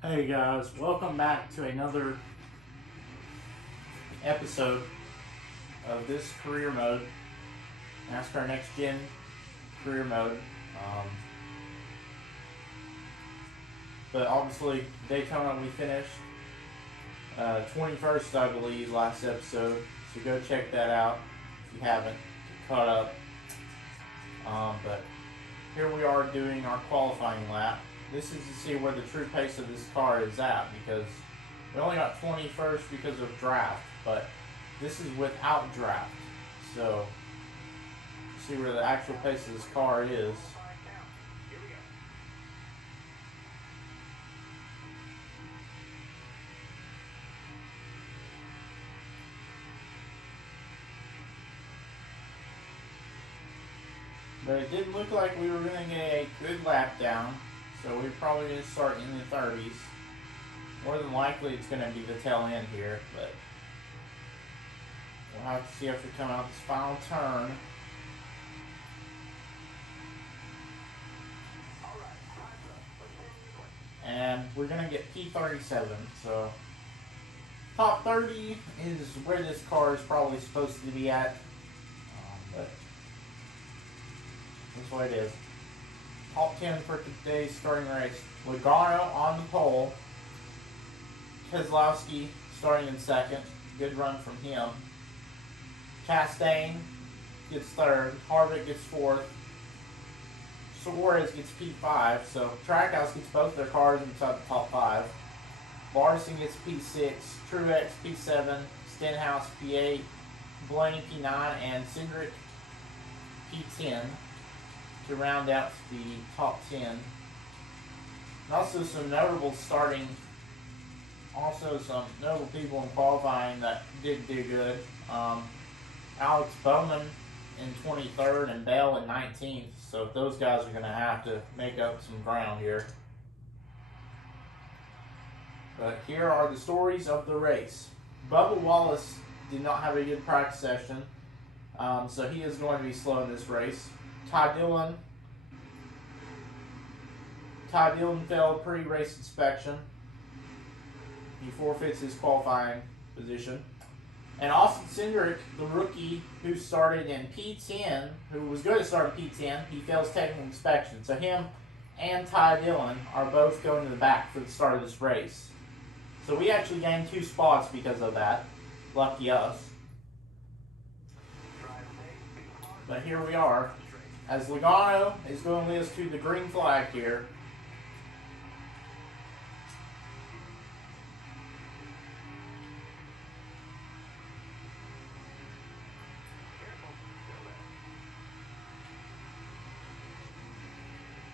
Hey guys, welcome back to another episode of this career mode, NASCAR Next Gen career mode. Um, but obviously, Daytona we finished 21st, I believe, last episode. So go check that out if you haven't caught up. But here we are doing our qualifying lap. This is to see where the true pace of this car is at because we only got 21st because of draft, but this is without draft. So see where the actual pace of this car is. But it didn't look like we were going to get a good lap down, so we're probably going to start in the 30s. More than likely it's going to be the tail end here, but we'll have to see after we come out this final turn. And we're going to get P37, so top 30 is where this car is probably supposed to be at, but that's what it is. Top 10 for today's starting race. Logano on the pole. Keselowski starting in second. Good run from him. Chastain gets third. Harvick gets fourth. Suarez gets P5. So Trackhouse gets both their cars inside the top 5. Larson gets P6. Truex P7. Stenhouse P8. Blaney P9. And Cindric P10 to round out the top 10. And also some notable people in qualifying that did do good. Alex Bowman in 23rd and Bell in 19th. So those guys are going to have to make up some ground here. But here are the stories of the race. Bubba Wallace did not have a good practice session, so he is going to be slow in this race. Ty Dillon failed pre-race inspection. He forfeits his qualifying position. And Austin Cindric, the rookie who started in P10, who was going to start in P10, he fails technical inspection. So him and Ty Dillon are both going to the back for the start of this race. So we actually gained 2 spots because of that. Lucky us. But here we are. As Logano is going to lead us to the green flag here.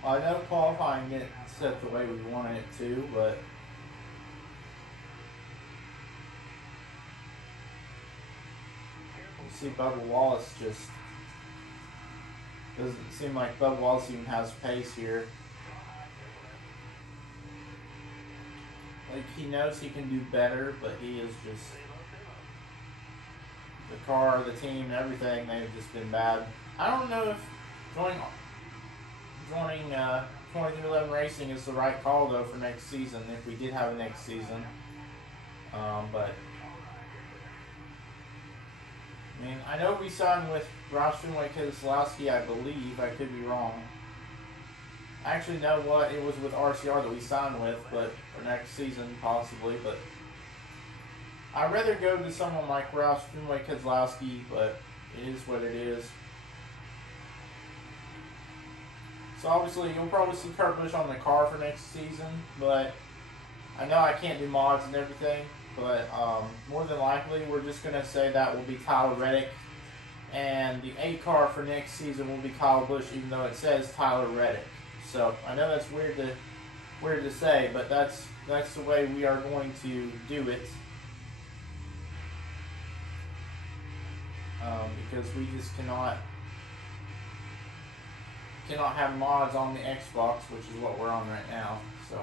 I know qualifying didn't set the way we wanted it to, but you see Bubba Wallace just doesn't seem like Bubba Wallace even has pace here. Like, he knows he can do better, but he is just, the car, the team, everything, they've just been bad. I don't know if joining 2311 Racing is the right call though for next season, if we did have a next season. But I mean, I know we signed with Roush Fenway Keselowski, I believe. I could be wrong. I actually know what it was with RCR that we signed with, but for next season possibly. But I'd rather go to someone like Roush Fenway Keselowski, but it is what it is. So obviously you'll probably see Kurt Busch on the car for next season, but I know I can't do mods and everything, but more than likely we're just going to say that will be Tyler Reddick, and the A car for next season will be Kyle Busch, even though it says Tyler Reddick. So I know that's weird to say, but that's the way we are going to do it. Because we just cannot have mods on the Xbox, which is what we're on right now. So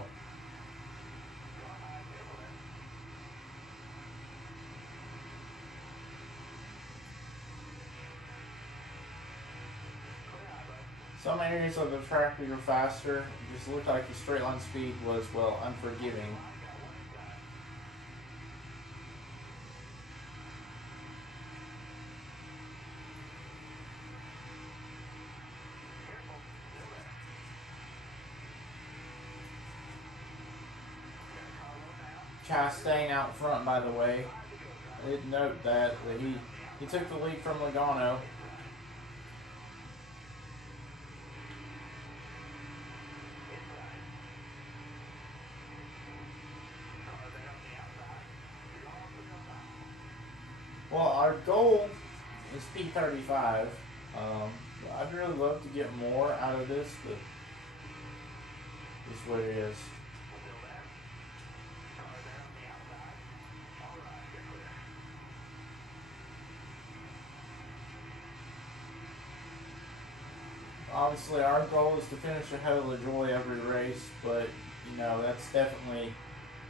Some areas of the track we were faster. It just looked like the straight line speed was, well, unforgiving. Chastain out front, by the way. I did note that he took the lead from Logano. Well, our goal is P35. I'd really love to get more out of this, but this is what it is. Obviously, our goal is to finish ahead of LaJoy every race, but you know that's definitely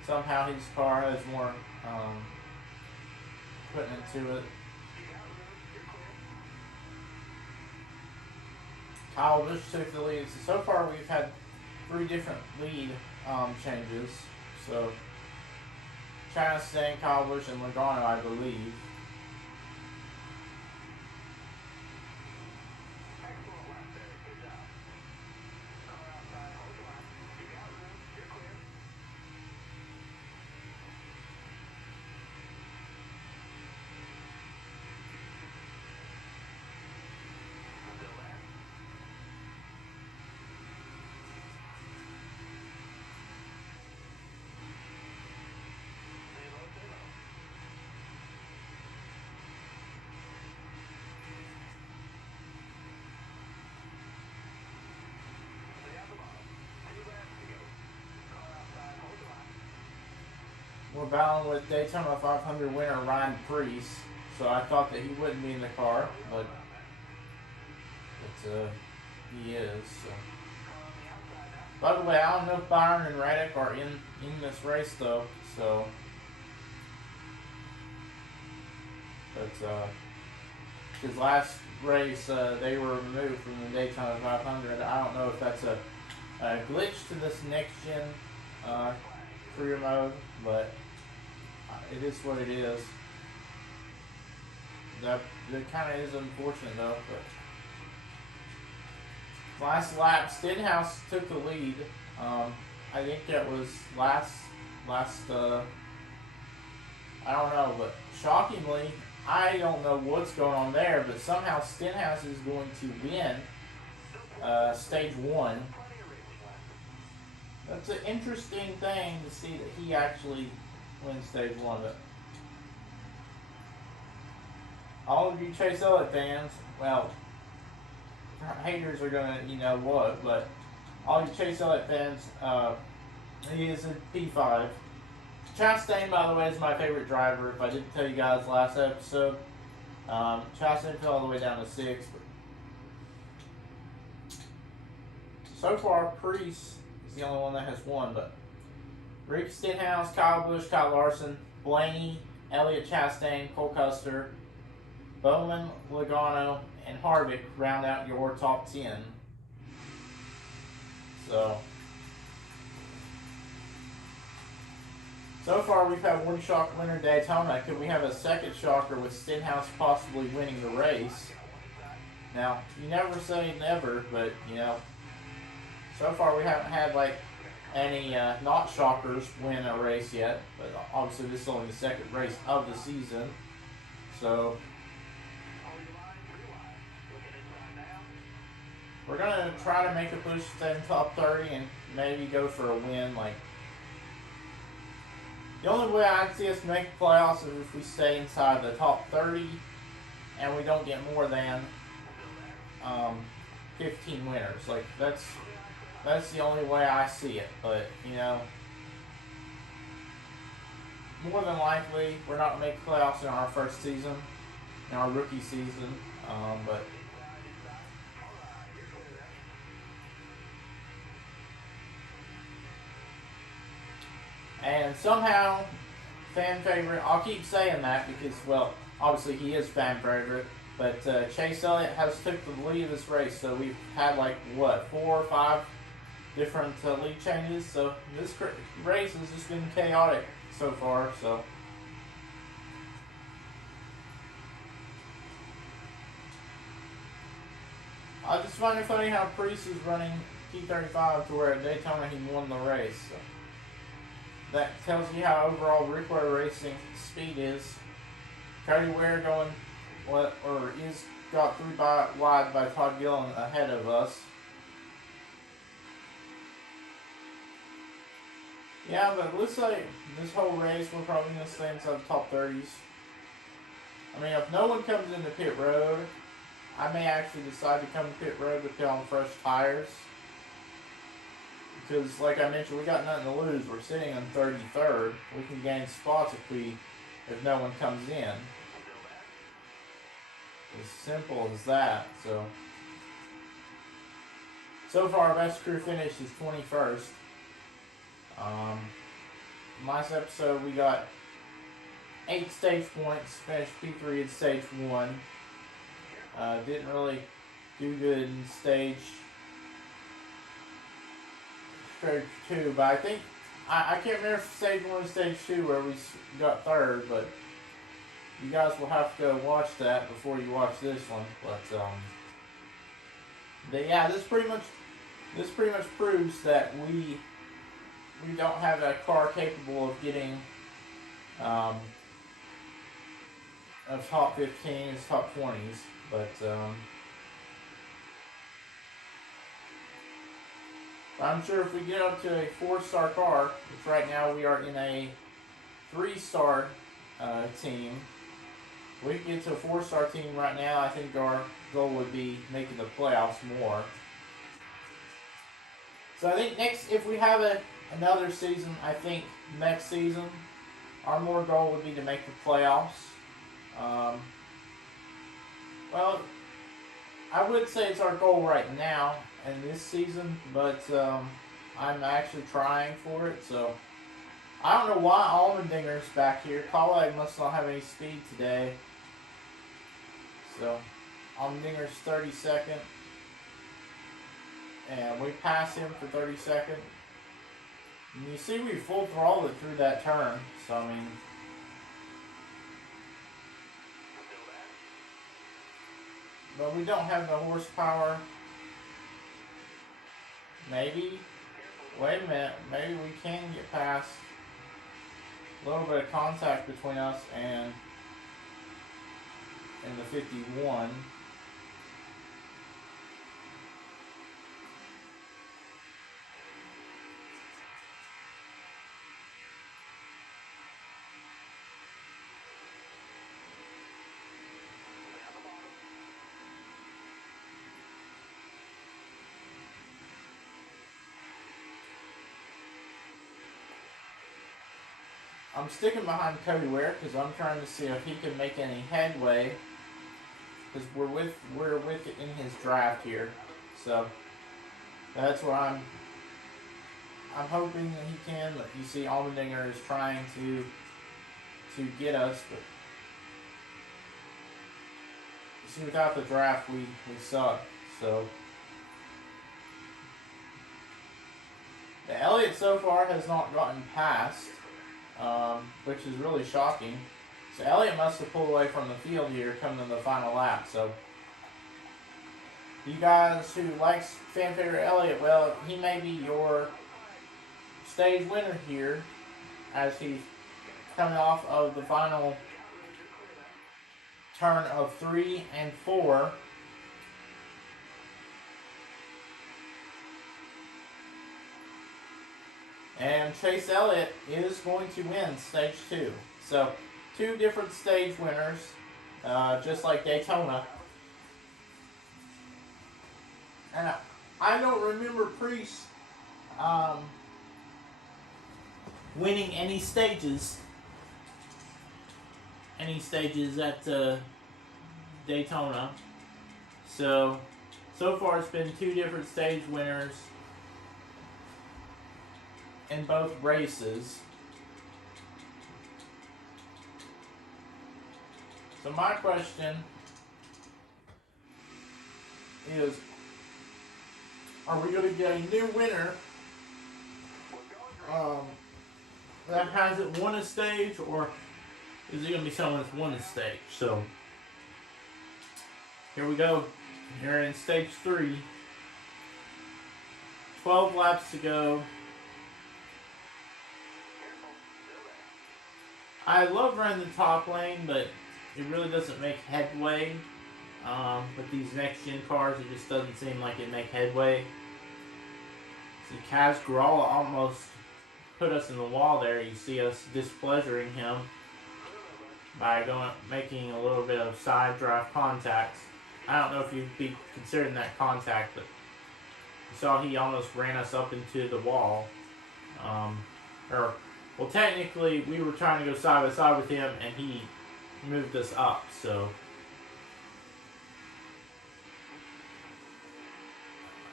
somehow his car has more putting into it. Kyle Busch took the lead. So far, we've had 3 different lead changes. So Chastain, Kyle Busch, and Logano, I believe. We're battling with Daytona 500 winner Ryan Preece, so I thought that he wouldn't be in the car, but he is. So. By the way, I don't know if Byron and Reddick are in this race though, so. But his last race, they were removed from the Daytona 500. I don't know if that's a glitch to this next gen career mode, but it is what it is. That kind of is unfortunate though. But last lap, Stenhouse took the lead. I think that was last. I don't know, but shockingly, I don't know what's going on there, but somehow Stenhouse is going to win stage 1. That's an interesting thing to see that he actually wins stage 1. But all of you Chase Elliott fans, well, haters are gonna, you know what, but all you Chase Elliott fans, he is in P5. Chastain, by the way, is my favorite driver. If I didn't tell you guys last episode, Chastain fell all the way down to 6. But so far, Preece is the only one that has won. But Ricky Stenhouse, Kyle Busch, Kyle Larson, Blaney, Elliott Chastain, Cole Custer, Bowman, Logano, and Harvick round out your top 10. So far, we've had one shock winner Daytona. Could we have a second shocker with Stenhouse possibly winning the race? Now, you never say never, but, you know, so far we haven't had, like, any not shockers win a race yet. But obviously, this is only the second race of the season. So we're going to try to make a push to stay in top 30 and maybe go for a win. Like, the only way I'd see us make the playoffs is if we stay inside the top 30 and we don't get more than 15 winners. Like, that's the only way I see it. But, you know, more than likely, we're not going to make the playoffs in our first season, in our rookie season. But and somehow, fan favorite, I'll keep saying that because, well, obviously he is fan favorite. But Chase Elliott has took the lead of this race, so we've had like what 4 or 5 different lead changes. So this race has just been chaotic so far. So I just find it funny how Priest is running P35 to where at Daytona he won the race. So that tells you how overall Rick Ware Racing speed is. Cody Ware going is got 3 wide by Todd Gillen ahead of us. Yeah, but it looks like this whole race we're probably going to stay inside the top 30s. I mean, if no one comes into pit road, I may actually decide to come to pit road to put on fresh tires. Because, like I mentioned, we got nothing to lose. We're sitting in 33rd. We can gain spots if no one comes in. As simple as that. So far, our best crew finish is 21st. Last episode, we got 8 stage points. Finished P3 in stage 1. Didn't really do good in stage 2, but I think I can't remember if stage 1 and stage 2 where we got 3rd, but you guys will have to go watch that before you watch this one. But yeah, this pretty much proves that we don't have a car capable of getting of top 15s, top 20s. But I'm sure if we get up to a 4-star car, which right now we are in a 3-star team, we can get to a 4-star team right now. I think our goal would be making the playoffs more. So I think if we have another season, I think next season, our more goal would be to make the playoffs. Well, I would say it's our goal right now in this season, but I'm actually trying for it. So I don't know why Allmendinger's back here. Collag must not have any speed today. So Allmendinger's 32nd. And we pass him for 32nd. And you see we full throttled it through that turn. So I mean, but we don't have the horsepower. Maybe. Wait a minute. Maybe we can get past a little bit of contact between us and the 51. I'm sticking behind Cody Ware because I'm trying to see if he can make any headway. Because we're with it in his draft here, so that's where I'm hoping that he can. But you see, Allmendinger is trying to get us, but you see, without the draft, we suck. So the Elliott so far has not gotten past. Which is really shocking. So Elliott must have pulled away from the field here coming to the final lap. So you guys who likes fan favorite Elliott, well, he may be your stage winner here as he's coming off of the final turn of 3 and 4. And Chase Elliott is going to win stage 2. So 2 different stage winners, just like Daytona. And I don't remember Priest winning any stages at Daytona. So far it's been 2 different stage winners in both races. So my question is, are we going to get a new winner that hasn't won a stage, or is it going to be someone that's won a stage? So here we go. You're in stage 3. 12 laps to go. I love running the top lane, but it really doesn't make headway. With these next gen cars, it just doesn't seem like it make headway. See, Kaz Gralla almost put us in the wall there. You see us displeasuring him by making a little bit of side drive contacts. I don't know if you'd be considering that contact, but you saw he almost ran us up into the wall. Well, technically, we were trying to go side by side with him, and he moved us up, so.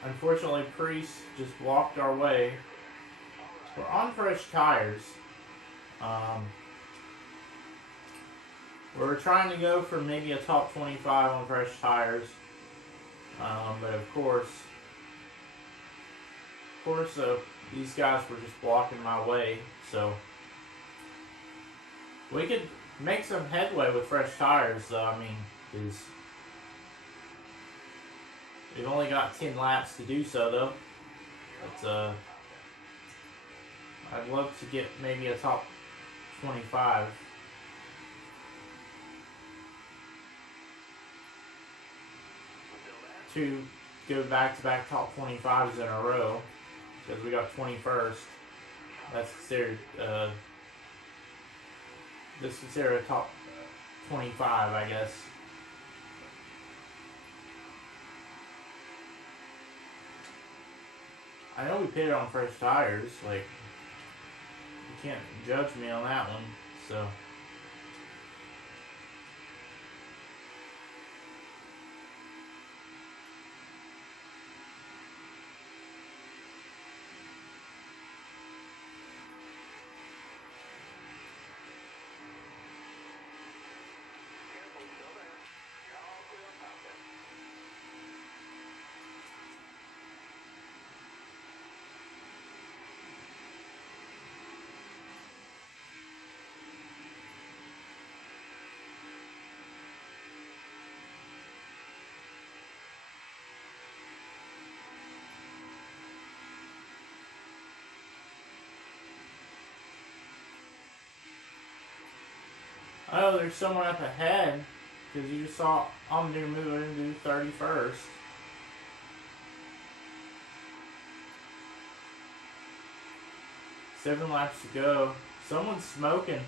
Unfortunately, Priest just blocked our way. We're on fresh tires. We're trying to go for maybe a top 25 on fresh tires. But of course, these guys were just blocking my way. So we could make some headway with fresh tires, though. I mean, because we've only got 10 laps to do so, though. But I'd love to get maybe a top 25. To go back-to-back top 25s in a row, because we got 21st. That's considered a top 25, I guess. I know we pitted on fresh tires. Like, you can't judge me on that one. So. Oh, there's someone up ahead, because you saw Omni moving into 31st. Seven laps to go. Someone's smoking.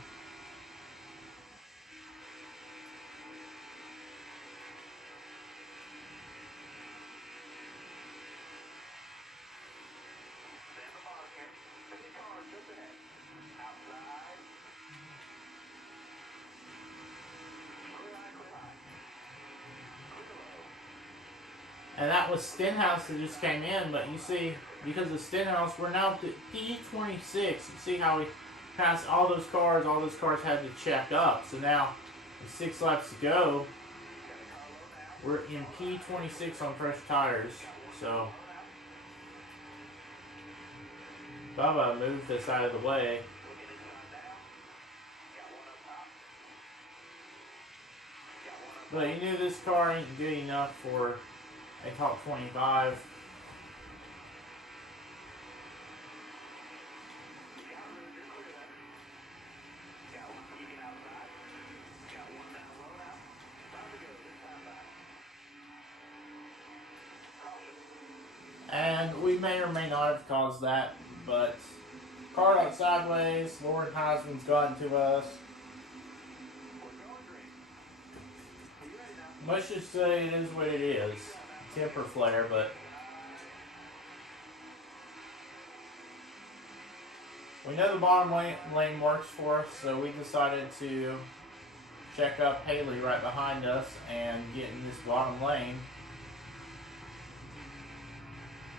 And that was Stenhouse that just came in, but you see, because of Stenhouse, we're now up to P26. You see how we passed all those cars had to check up. So now, with 6 laps to go, we're in P26 on fresh tires. So, Bubba moved this out of the way. But you knew this car ain't good enough for a top 25. And we may or may not have caused that, but car got sideways, Lauren Heisman's gotten to us. Let's just say it is what it is. Temper flare, but we know the bottom lane works for us, so we decided to check up Haley right behind us and get in this bottom lane.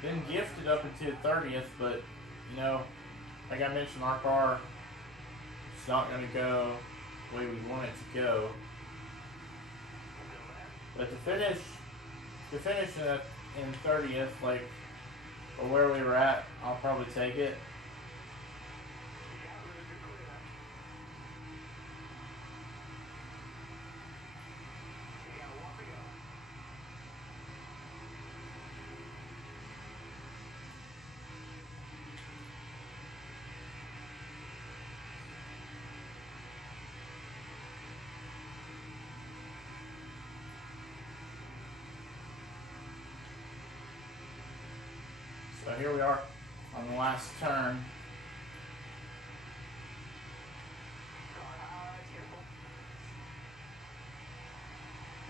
Been gifted up into 30th, but you know, like I mentioned, our car is not going to go the way we want it to go. But to finish to finish in 30th, like, or where we were at, I'll probably take it. So here we are on the last turn.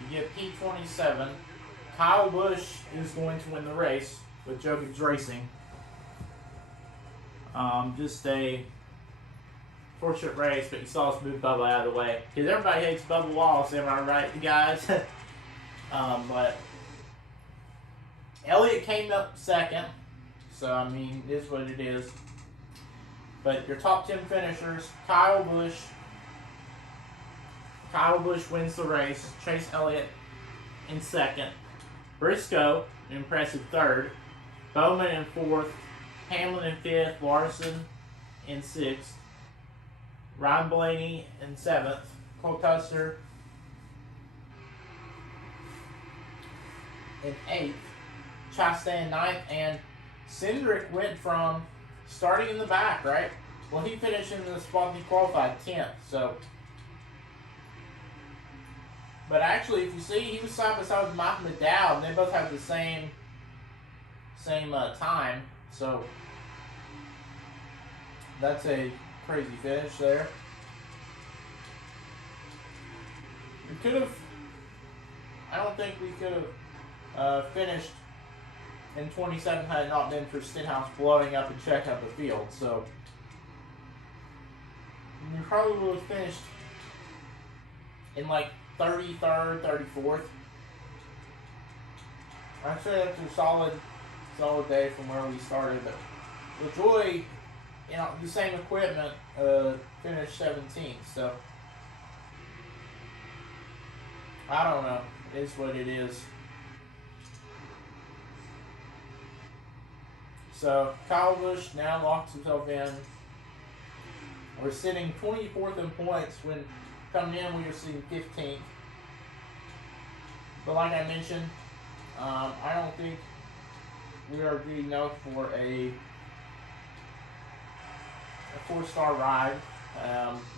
You get P27. Kyle Busch is going to win the race with Jokins Racing. Just a fortunate race, but you saw us move Bubba out of the way. Because everybody hates Bubba Wallace, am I right, guys? But Elliott came up second. So, I mean, it is what it is. But your top 10 finishers, Kyle Busch. Kyle Busch wins the race. Chase Elliott in second. Briscoe, an impressive third. Bowman in fourth. Hamlin in fifth. Larson in sixth. Ryan Blaney in seventh. Cole Custer in eighth. Chastain in ninth. And Cindric went from starting in the back, right? Well, he finished in the spot he qualified 10th. So, but actually, if you see, he was side by side with Mike McDowell, and they both have the same time. So that's a crazy finish there. We could have. I don't think we could have finished in 27 had it not been for Stenhouse blowing up and checking out the field. So we probably would have finished in like 33rd, 34th. I'd say that's a solid day from where we started. But LaJoy, you know, the same equipment, finished 17th. So I don't know. It is what it is. So Kyle Busch now locks himself in. We're sitting 24th in points when coming in we were sitting 15th. But like I mentioned, I don't think we are good enough for a 4-star ride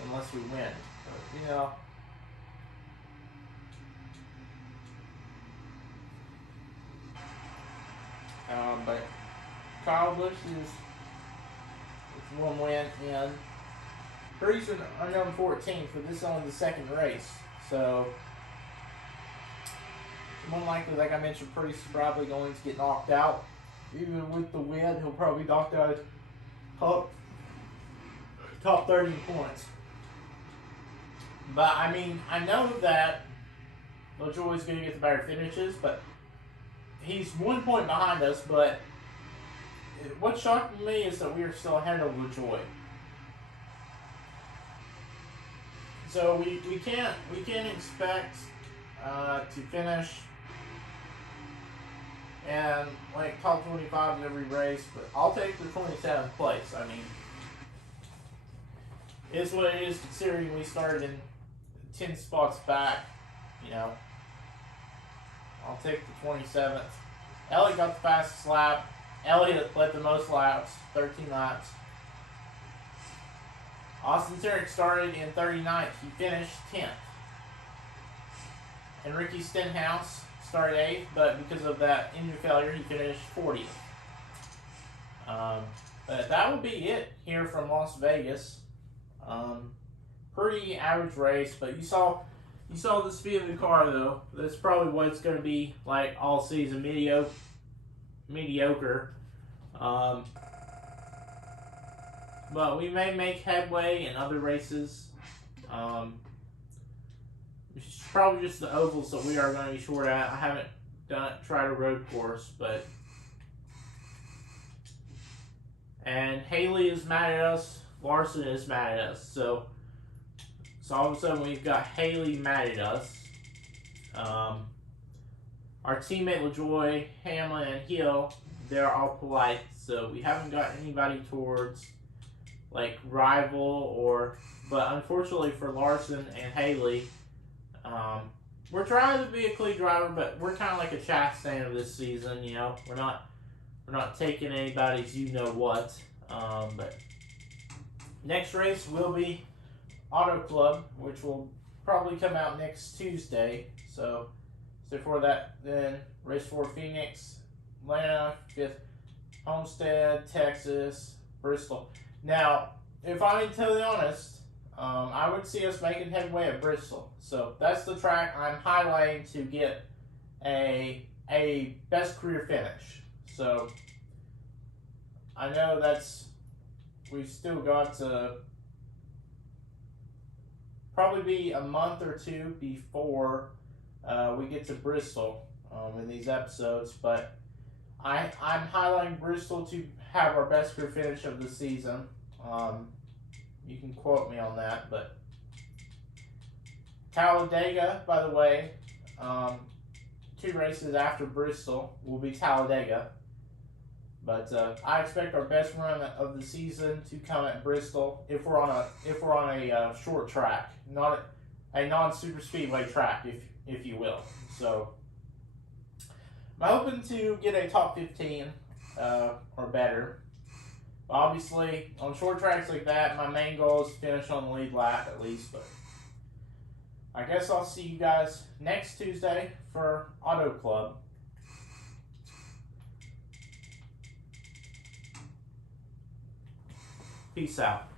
unless we win. But, you know. But Kyle Busch is one win in. Priest unknown 14th, but this is only the second race. So, more likely, like I mentioned, Priest is probably going to get knocked out. Even with the win, he'll probably be knocked out top 30 points. But, I mean, I know that LaJoy's going to get the better finishes, but he's 1 point behind us, but what shocked me is that we are still ahead of LaJoy. So we can't expect to finish in like top 25 in every race, but I'll take the 27th place. I mean, it's what it is considering we started in 10 spots back. You know, I'll take the 27th. Elliott got the fastest lap. Elliott led the most laps, 13 laps. Austin Cindric started in 39th. He finished 10th. And Ricky Stenhouse started 8th, but because of that engine failure, he finished 40th. But that will be it here from Las Vegas. Pretty average race, but you saw the speed of the car though. That's probably what it's going to be like all season, mediocre. But we may make headway in other races. It's probably just the ovals that we are going to be short at. I haven't tried a road course, but and Haley is mad at us. Larson is mad at us. So all of a sudden we've got Haley mad at us. our teammate LaJoy, Hamlin, and Hill, they're all polite, so we haven't got anybody towards like rival or. But unfortunately for Larson and Haley, we're trying to be a clean driver, but we're kind of like a Chastain of this season. You know, we're not taking anybody's you know what. But next race will be Auto Club, which will probably come out next Tuesday. So for that, then race 4 Phoenix, Atlanta, 5th Homestead, Texas, Bristol. Now, if I'm totally honest, I would see us making headway at Bristol. So that's the track I'm highlighting to get a best career finish. So I know we've still got to probably be a month or two before we get to Bristol in these episodes, but I'm highlighting Bristol to have our best career finish of the season. You can quote me on that, but Talladega, by the way, 2 races after Bristol will be Talladega. But I expect our best run of the season to come at Bristol if we're on a short track, not a non-super speedway track, if you will. So I'm hoping to get a top 15 or better. Obviously, on short tracks like that, my main goal is to finish on the lead lap at least. But I guess I'll see you guys next Tuesday for Auto Club. Peace out.